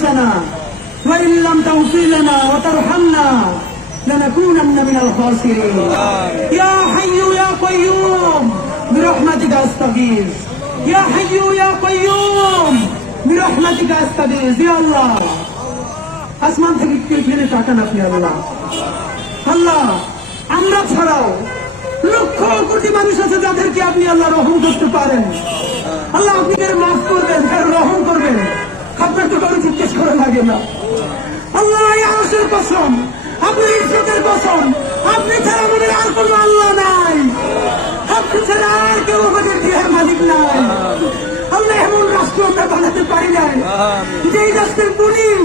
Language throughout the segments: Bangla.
أنفسنا وإن لم تغفر لنا وترحمنا لنكونن من الخاسرين يا حي يا قيوم برحمتك أستغيث يا حي يا قيوم برحمتك أستغيث يا الله আসমান থেকে ফিরে তাকান আপনি আল্লাহ। আল্লাহ আমরা ছাড়াও লক্ষ কোটি মানুষ আছে যাদেরকে আপনি আল্লাহ রহম করতে পারেন। আল্লাহ আপনি এর মাফ করবেন, এর রহম করবেন, আপনার তো কারো জিজ্ঞেস করা লাগে না। আল্লাহ এই আরশের কসম, আপনার ইজ্জতের কসম, আপনি ছাড়া আমাদের আর কোনো আল্লাহ নাই, আপনি ছাড়া আর কেউ আমাদের দেহের মালিক নাই। আল্লাহ এমন রাষ্ট্র আমরা বানাতে পারি নাই যেই রাষ্ট্রের পুলিশ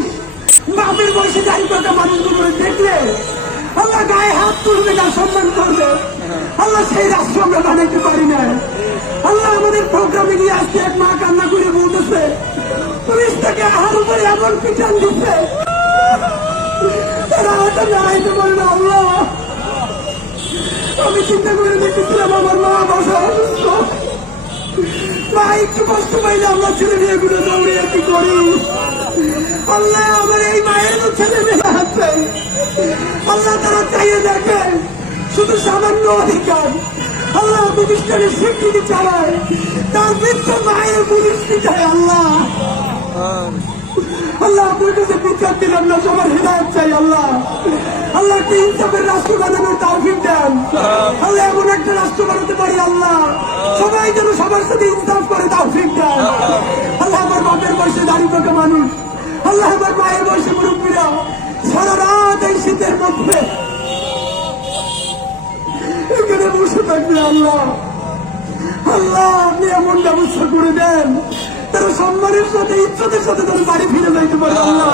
বাপের বয়সে দাঁড়িয়ে থাকা মানুষগুলো দেখলে আল্লাহ গায়ে হাত তুলবে না, সম্মান করবে। আল্লাহ সেই রাষ্ট্র আমরা বানাইতে পারি না। আল্লাহ আমাদের প্রোগ্রামে গিয়ে আসছে এক মা কান্না করে বলতেছে পুলিশ তাকে আহার উপরে এমন পিটান দিচ্ছে তারা হয়তো দাঁড়াইতে পারে না। আল্লাহ আমি চিন্তা করে দেখেছিলাম আমার মা বসা অসুস্থ, মা একটু কষ্ট পাইলে আমরা ছেলে মেয়ে গুলো দৌড়িয়ে কি করি। আল্লাহ আমার এই মায়ের ছেলে মেয়ে আছে, আল্লাহ তারা চাইয়ে দেখে শুধু সামান্য অধিকার। আল্লাহ প্রতিষ্ঠানের স্বীকৃতি চালায়, তার বৃদ্ধ মায়ের পুলিশ চায়। আল্লাহ আল্লাহ আপনার কাছে বিচার দিলাম না, সবার হৃদায়ত চাই। আল্লাহ আল্লাহ কি ইনসাফের রাষ্ট্র বানানোর তৌফিক দেন। আল্লাহ এমন একটা রাষ্ট্র বানাতে পারি আল্লাহ সবাই যেন সবার সাথে ইনসাফ করে তৌফিক দেন। আল্লাহ আমার বাপের বয়সে দাঁড়িয়ে থাকা মানুষ, আল্লাহ আমার মায়ের বয়সে মুরব্বীরা সারা রাত এই শীতের মধ্যে এখানে বসে থাকবে। আল্লাহ আল্লাহ আপনি এমন ব্যবস্থা করে দেন তারা সম্মানের সাথে ইজ্জতের সাথে তারা বাড়ি ফিরে যাইতে পারে। আল্লাহ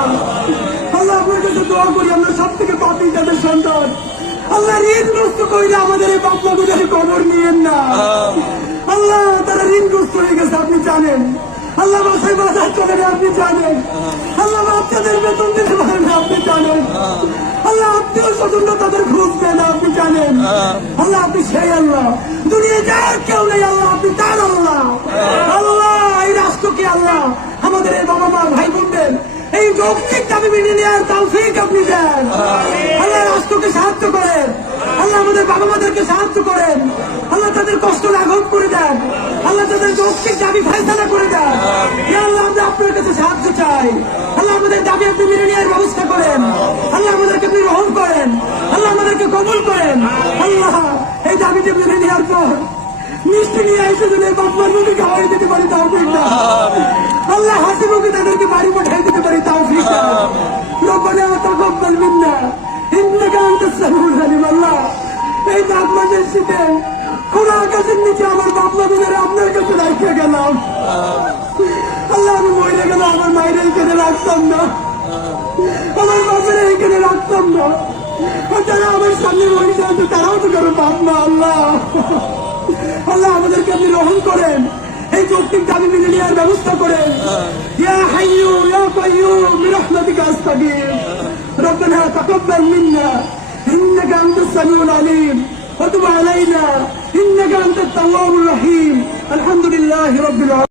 আল্লাহ আপনার কাছে দোয়া করি আমরা সব থেকে পাপী তাদের সন্তান। আল্লাহ ঋণগ্রস্ত কইলে আমাদের এই বাপমা গুলোর খবর নিয়েন না। আল্লাহ তারা ঋণগ্রস্ত হয়ে গেছে আপনি জানেন। আল্লাহ বাসায় বাজার চলে না আপনি জানেন। আল্লাহ বাচ্চাদের বেতন দিতে পারেন না আপনি জানেন। আল্লাহ আত্মীয় স্বজনরা তাদের খোঁজ দেয় না আপনি জানেন। আল্লাহ আপনি সেই আল্লাহ, দুনিয়ায় যার কেউ নেই আল্লাহ আপনি তার আল্লাহ। আল্লাহ এই রাষ্ট্রকে আল্লাহ আমাদের এই বাবা মা ভাই বোনদের এই যৌক্তিক দাবি মেনে নেওয়ার তৌফিক আপনি দেন। আল্লাহ রাষ্ট্রকে সাহায্য করেন, আল্লাহ আমাদের বাবা মাদেরকে সাহায্য করেন। আল্লাহ তাদের কষ্ট লাঘব করে দেন, আল্লাহ তাদের যৌক্তিক দাবি ফায়সালা করে দেন। আল্লাহ আমরা আপনার কাছে সাহায্য চাই। আল্লাহ আমাদের দাবি আপনি মেনে নেওয়ার ব্যবস্থা করেন। আল্লাহ আমাদেরকে আপনি রহম করেন, আল্লাহ আমাদেরকে কবুল করেন। আল্লাহ এই দাবিতে মেনে নেওয়ার পর মিষ্টি নিয়ে এসে যদি বাপমার মুখে খাওয়াই দিতে পারি তৌফিক দান। আল্লাহ হাসি মুখে তাদেরকে বাড়ি পাঠিয়ে দিতে পারি তৌফিক দান। রব্বানা তাকাব্বাল মিন্না ইন্নাকা আনতাস সামিউল আলিম। আল্লাহ এই বাপমাদের শীতে খোলা আকাশের নিচে আমার বাপমাদের আপনার কাছে রাখিয়ে গেলাম। আল্লাহ আমি মরে গেল আমার মায়ের এইখানে রাখতাম না, আমার বাপের এইখানে রাখতাম না, তারা আমার সামনে মরে যাচ্ছে, তারাও তো কারো বাপ মা। আল্লাহ আল্লাহ আমাদেরকে আপনি রহম করেন, এই যৌক্তিক দাবি মেনে নেওয়ার ব্যবস্থা করেন। ইয়া হাইয়্যু ইয়া কাইয়্যুম বিরহমাতিকা আস্তাগীথ রব্বানা তাকাব্বাল মিন্না ইন্নাকা আনতাস সামিউল আলিম ওয়া তুব আলাইনা ইন্নাকা আনতাত তাওয়াবুর রহিম। আলহামদুলিল্লাহি রাব্বিল আলামিন।